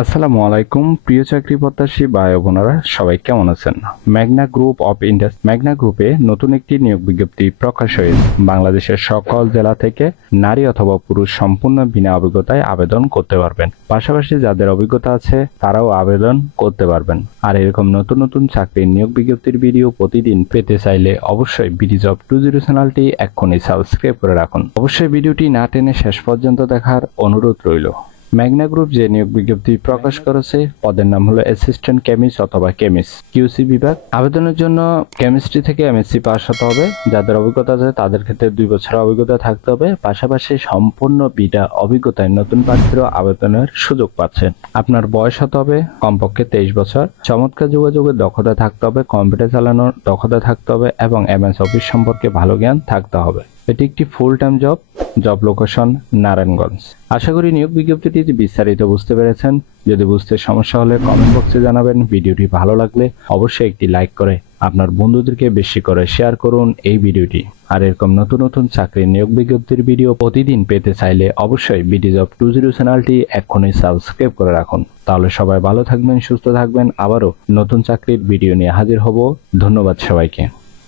আসসালামু আলাইকুম, প্রিয় চাকরি প্রত্যাশী ভাই বোনেরা, সবাই কেমন আছেন? Magna group of industry Magna গ্রুপে নতুন একটি নিয়োগ বিজ্ঞপ্তি প্রকাশ হয়েছে। বাংলাদেশের সকল জেলা থেকে নারী অথবা পুরুষ সম্পূর্ণ বিনা অভিজ্ঞতায় আবেদন করতে পারবেন। পাশাপাশি যাদের অভিজ্ঞতা আছে, তারাও আবেদন করতে পারবেন। আর এরকম নতুন নতুন চাকরির নিয়োগ বিজ্ঞপ্তির ভিডিও প্রতিদিন পেতে চাইলে অবশ্যই বিডি জব টু জিরো চ্যানেলটি এক্ষুনি সাবস্ক্রাইব করে রাখুন। অবশ্যই ভিডিওটি না টেনে শেষ পর্যন্ত দেখার অনুরোধ রইল। ম্যাগনা গ্রুপ যে নিয়োগ বিজ্ঞপ্তি প্রকাশ করেছে পদের নাম হলো অ্যাসিস্ট্যান্ট কেমিস্ট অথবা কেমিস্ট কিউসি বিভাগ। আবেদনের জন্য কেমিস্ট্রি থেকে এমএসসি পাস হতে হবে। যাদের অভিজ্ঞতা আছে তাদের ক্ষেত্রে দুই বছরের অভিজ্ঞতা থাকতে হবে। পাশাপাশি সম্পূর্ণ বিটা অভিজ্ঞতায় নতুন প্রার্থীরা আবেদনের সুযোগ পাচ্ছেন। আপনার বয়স হতে হবে কমপক্ষে তেইশ বছর। চমৎকার যোগাযোগের দক্ষতা থাকতে হবে কম্পিউটার চালানোর দক্ষতা থাকতে হবে এবং এমএস অফিস সম্পর্কে ভালো জ্ঞান থাকতে হবে। এটি একটি full time job job location Narayanganj. আশা করি নিয়োগ বিজ্ঞপ্তিটি বিস্তারিত বুঝতে পেরেছেন। যদি বুঝতে সমস্যা হলে কমেন্ট বক্সে জানাবেন। ভিডিওটি ভালো লাগলে অবশ্যই একটি লাইক করে আপনার বন্ধুদেরকে বেশি করে শেয়ার করুন এই ভিডিওটি। আর এরকম নতুন নতুন চাকরির নিয়োগ বিজ্ঞপ্তির ভিডিও প্রতিদিন পেতে চাইলে অবশ্যই বিডি জব টু জিরো চ্যানেলটি এক্ষুনি সাবস্ক্রাইব করে রাখুন। তাহলে সবাই ভালো থাকবেন, সুস্থ থাকবেন। আবারও নতুন চাকরির ভিডিও নিয়ে হাজির হব। ধন্যবাদ সবাইকে।